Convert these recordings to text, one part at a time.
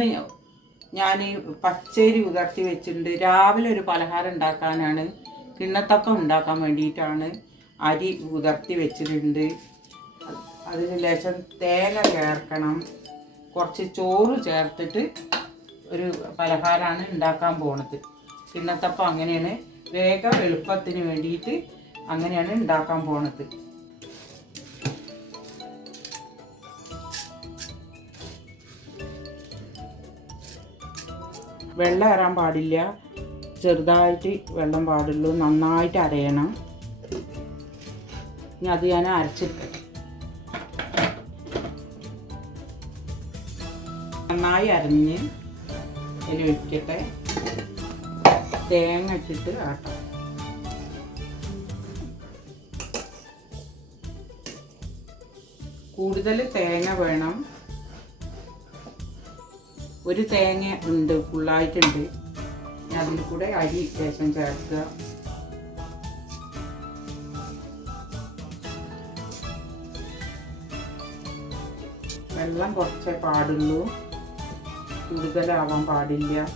ഇന്ന് ഞാൻ പച്ചരി ഉതിർത്തി വെച്ചിട്ടുണ്ട്. രാവിലെ ഒരു പലഹാരം ഉണ്ടാക്കാനാണ്, കിണ്ണത്തപ്പം ഉണ്ടാക്കാൻ വേണ്ടിയിട്ടാണ് അരി ഉതിർത്തി വെച്ചിട്ടുണ്ട്. അതിന് ലേശം തേങ്ങ ചേർക്കണം, കുറച്ച് ചോറ് ചേർത്തിട്ട് ഒരു പലഹാരമാണ് ഉണ്ടാക്കാൻ പോണത്. കിണ്ണത്തപ്പം അങ്ങനെയാണ്, വേഗം എളുപ്പത്തിന് വേണ്ടിയിട്ട് അങ്ങനെയാണ് ഉണ്ടാക്കാൻ പോണത്. വെള്ളം ഇറാൻ പാടില്ല, ചെറുതായിട്ട് വെള്ളം പാടുള്ളൂ. നന്നായിട്ട് അരയണം. ഇനി അത് ഞാൻ അരച്ചെടുക്കട്ടെ. നന്നായി അരഞ്ഞ് അതിൽ ഒഴിക്കട്ടെ. തേങ്ങ ഇട്ടിട്ട് ആട്ടാം. കൂടുതൽ തേങ്ങ വേണം. ഒരു തേങ്ങ ഉണ്ട്, ഫുള്ളായിട്ടുണ്ട്. അതിൽ കൂടെ അരി ലേശം ചേർക്കുക. വെള്ളം കുറച്ചേ പാടുള്ളൂ, കൂടുതലാവാൻ പാടില്ല.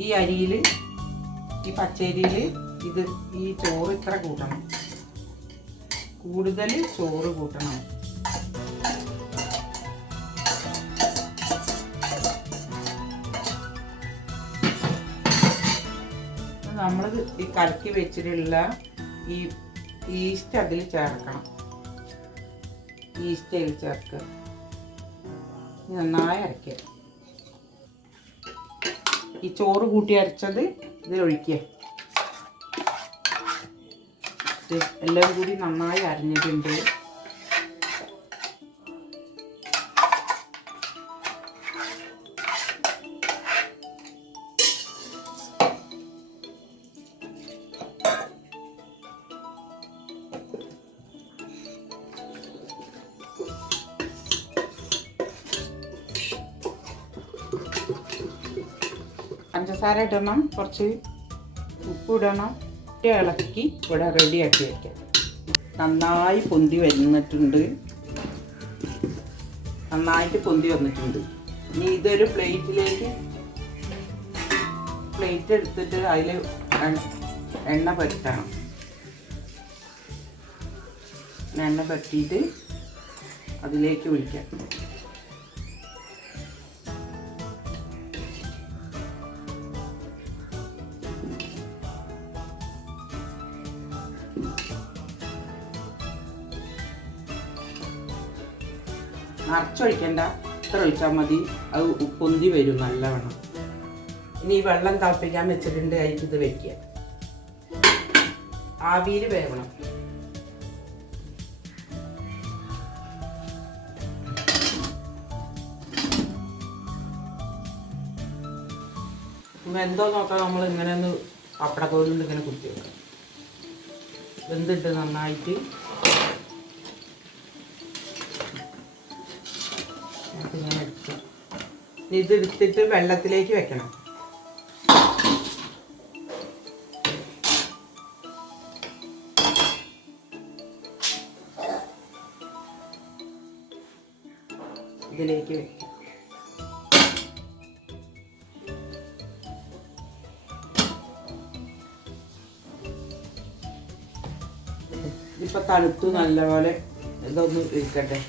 ഈ അരിയിൽ ഈ പച്ചരിയിൽ ഈ ചോറ് ഇത്ര കൂട്ടണം, കൂടുതൽ ചോറ് കൂട്ടണം. നമ്മൾ ഈ കലക്കി വെച്ചിട്ടുള്ള ഈ ഈസ്റ്റ് അതിൽ ചേർക്കണം. ഈസ്റ്റ് അതിൽ ചേർക്കുക, നന്നായി അരയ്ക്കുക. ഈ ചോറ് കൂട്ടി അരച്ചത് ഇതിൽ ഒഴിക്കുക. എല്ലാം കൂടി നന്നായി അരിഞ്ഞിട്ടുണ്ട്. പഞ്ചസാര ഇടണം, കുറച്ച് ഉപ്പ് ഇടണം. ഇളക്കി ഇവിടെ റെഡിയാക്കി വയ്ക്കാം. നന്നായി പൊന്തി വന്നിട്ടുണ്ട്, നന്നായിട്ട് പൊന്തി വന്നിട്ടുണ്ട്. ഇനി ഇതൊരു പ്ലേറ്റ് എടുത്തിട്ട് അതിൽ എണ്ണ പരത്തണം. എണ്ണ പരത്തിയിട്ട് അതിലേക്ക് ഒഴിക്കാം. നിറച്ചൊഴിക്കണ്ട, ഇത്ര ഒഴിച്ചാൽ മതി. അത് പൊന്തി വരും നല്ലവണ്ണം. ഇനി ഈ വെള്ളം തിളപ്പിക്കാൻ വെച്ചിട്ടുണ്ട്, അതിൽ ഇത് വെക്കുക. ആവിയിൽ വേവണം. എന്തോ നോക്കാം, നമ്മൾ ഇങ്ങനെ ഒന്ന് പപ്പടക്കോലുകൊണ്ട് ഇങ്ങനെ കുത്തി വെക്കാം. വെന്തിട്ട് നന്നായിട്ട് ഇങ്ങനെ എടുക്കുക. ഇത് എടുത്തിട്ട് വെള്ളത്തിലേക്ക് വെക്കണം. ഇതിലേക്ക് വെക്കാം. ഇതിപ്പോൾ തണുത്തു, നല്ലപോലെ ഇതൊന്ന് ഇരിക്കട്ടെ.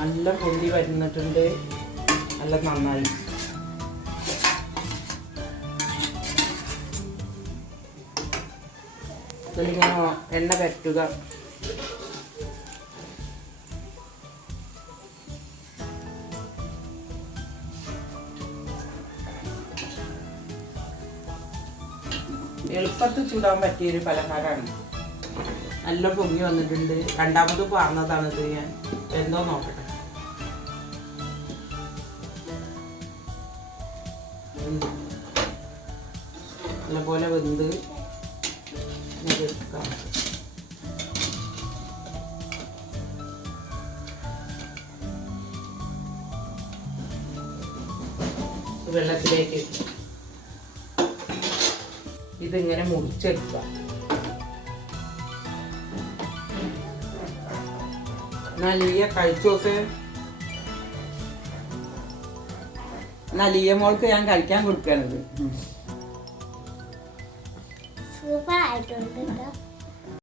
നല്ല പൊന്തി വരുന്നിട്ടുണ്ട്, നല്ല നന്നായി. ഇതിലിങ്ങനെ എണ്ണ പറ്റുക. എളുപ്പത്തിൽ ചൂടാൻ പറ്റിയൊരു പലഹാരമാണ്. നല്ല പൊങ്ങി വന്നിട്ടുണ്ട്. രണ്ടാമത് പറഞ്ഞതാണിത്. ഞാൻ എന്തോ നോക്കട്ടെ. നല്ലപോലെ വെന്ത് എടുക്കാം. വെള്ളത്തിലേക്ക് ഇതിങ്ങനെ മുറിച്ചെടുക്കുക. ലിയ കഴിച്ചോക്കെ. ലിയ മോൾക്ക് ഞാൻ കഴിക്കാൻ കൊടുക്കണത്. സൂപ്പർ ആയിട്ടുണ്ട്.